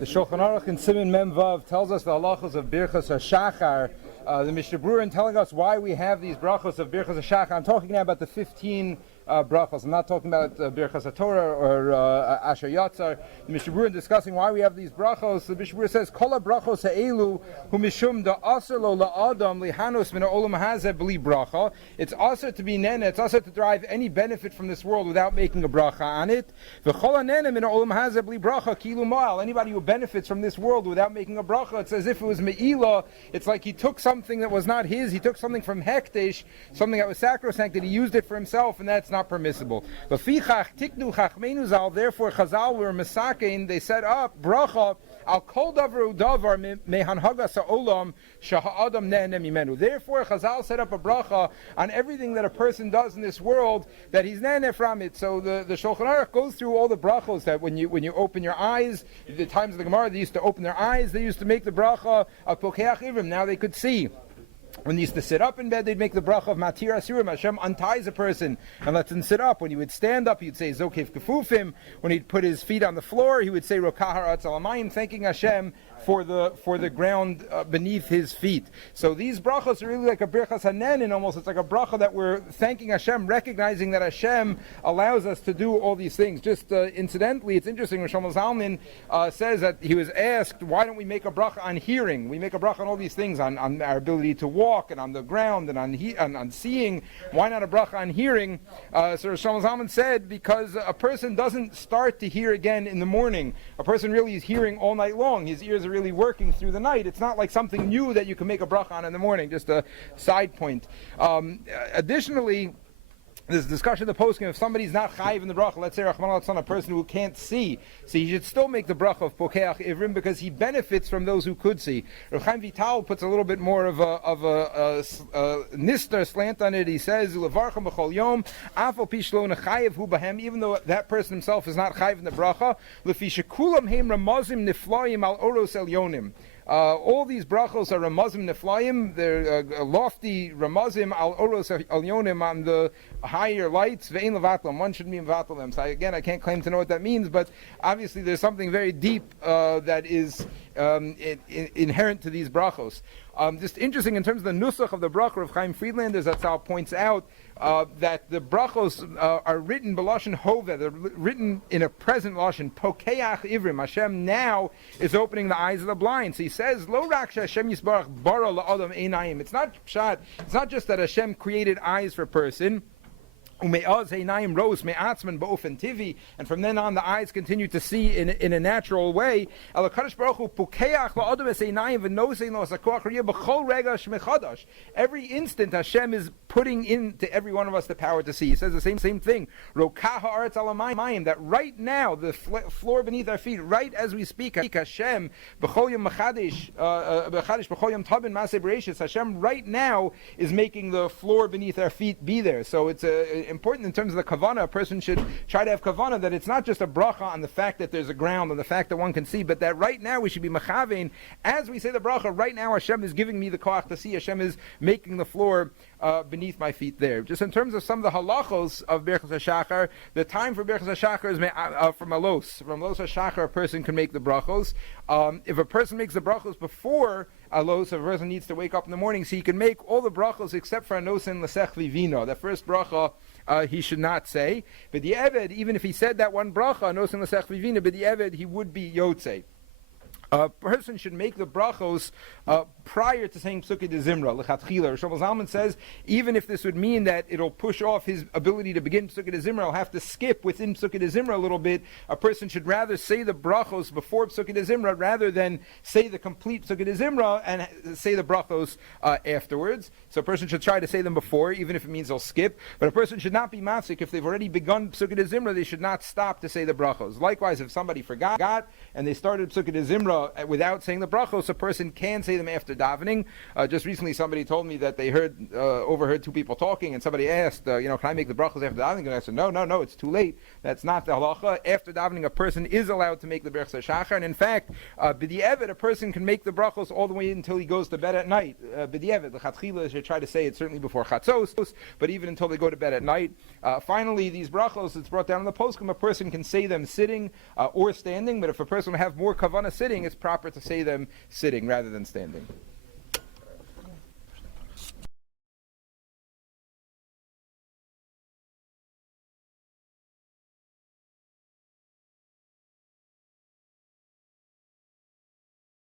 The Shulchan Aruch in Siman Mem Vav tells us the halachos of Birchos Hashachar. The Mishnah Berurah telling us why we have these brachos of Birchos Hashachar. I'm talking now about the 15 brachos. I'm not talking about Birchos HaTorah or Asher Yatzar. The Mishnah Berurah discussing why we have these brachos. The Mishnah Berurah says, "Kol brachos ha'elu hu mishum da aser lo la'adam lihanos min ha'olam hazeh b'li bracha." It's also to be nene. It's also to derive any benefit from this world without making a bracha on it. V'chol ha'nene min ha'olam hazeh b'li bracha kilu ma'al. Anybody who benefits from this world without making a bracha, it's as if it was me'ilah. It's like he took something that was not his. He took something from hekdesh, something that was sacrosanct, and he used it for himself, and that's not permissible. Therefore, Chazal were masakein. They set up bracha al kol davar udavar mehanhagas ha'olam shaha'adam ne'eneh mimenu. Therefore, Chazal set up a bracha on everything that a person does in this world that he's ne'eneh from it. So the Shulchan Aruch goes through all the brachos that when you open your eyes, the times of the Gemara, they used to open their eyes. They used to make the bracha of pokeach ivrim. Now they could see. When they used to sit up in bed, they'd make the bracha of Matir Asurim. Hashem unties a person and lets him sit up. When he would stand up, he'd say Zokef Kefufim. When he'd put his feet on the floor, he would say Rokahar Atzalamayim, thanking Hashem for the ground beneath his feet. So these brachas are really like a birchas hanenin almost. It's like a bracha that we're thanking Hashem, recognizing that Hashem allows us to do all these things. Just incidentally, it's interesting, Rosh Zalman says that he was asked, why don't we make a bracha on hearing? We make a bracha on all these things, on our ability to walk and on the ground and on seeing. Why not a bracha on hearing? So Rosh Zalman said, because a person doesn't start to hear again in the morning. A person really is hearing all night long. His ears are really working through the night. It's not like something new that you can make a bracha on in the morning. Just a side point. Additionally, there's a discussion in the poskim, if somebody's not chayiv in the bracha, let's say Rahman al a person who can't see, so he should still make the bracha of pokeach ivrim because he benefits from those who could see. Rav Chaim Vital puts a little bit more of a nister slant on it. He says, Levarcha b'chol yom, afal pishlo nechayiv hu bahem, even though that person himself is not chayiv in the bracha, lefi shekulam heim ramazim niflayim al oros elyonim. All these brachos are ramazim neflayim. They're lofty ramazim al oros elyonim, on the higher lights. Ve'in levatlam. One shouldn't be mevatel them. So I can't claim to know what that means, but obviously there's something very deep that is inherent to these brachos. Just interesting in terms of the nusach of the bracha of Chaim Friedlander, Zatzal points out that the brachos are written b'lashon hoveh. They're written in a present lashon. Pokeach ivrim. Hashem now is opening the eyes of the blind. So he says, Lo rak Hashem yisbarach bara la'adam einayim. It's not pshat. It's not just that Hashem created eyes for a person. And from then on the eyes continue to see in a natural way. Every instant Hashem is putting into every one of us the power to see. He says the same thing. That right now, the floor beneath our feet, right as we speak, Hashem right now is making the floor beneath our feet be there. So it's important in terms of the kavanah. A person should try to have kavanah that it's not just a bracha on the fact that there's a ground, on the fact that one can see, but that right now we should be mechavein. As we say the bracha, right now Hashem is giving me the koach to see. Hashem is making the floor beneath my feet there. Just in terms of some of the halachos of Birchos Hashachar, the time for Birchos Hashachar is from Alos. From Alos Hashachar, a person can make the brachos. If a person makes the brachos before Alos, if a person needs to wake up in the morning, so he can make all the brachos except for Anosin L'sech Vivino. That first bracha he should not say. But the Eved, even if he said that one bracha, Anosin L'sech Vivino, but the Eved, he would be Yotzei. A person should make the brachos prior to saying Psukei de Zimra, L'chatchila. Rosh Zalman says, even if this would mean that it'll push off his ability to begin Psukei de Zimra, he'll have to skip within Psukei de Zimra a little bit. A person should rather say the brachos before Psukei de Zimra rather than say the complete Psukei de Zimra and say the brachos afterwards. So a person should try to say them before, even if it means they'll skip. But a person should not be mafsik. If they've already begun Psukei de Zimra, they should not stop to say the brachos. Likewise, if somebody forgot and they started Psukei de Zimra bracha without saying the brachos, a person can say them after davening. Just recently, somebody told me that they overheard two people talking, and somebody asked, can I make the brachos after davening? And I said, no, it's too late. That's not the halacha. After davening, a person is allowed to make the Birchos Hashachar, and in fact, b'di'evet, a person can make the brachos all the way until he goes to bed at night. B'di'evet, the chatchila should try to say it certainly before chatzos, but even until they go to bed at night. Finally, these brachos, it's brought down in the poskim, a person can say them sitting or standing, but if a person will have more kavanah sitting, it's proper to say them sitting rather than standing.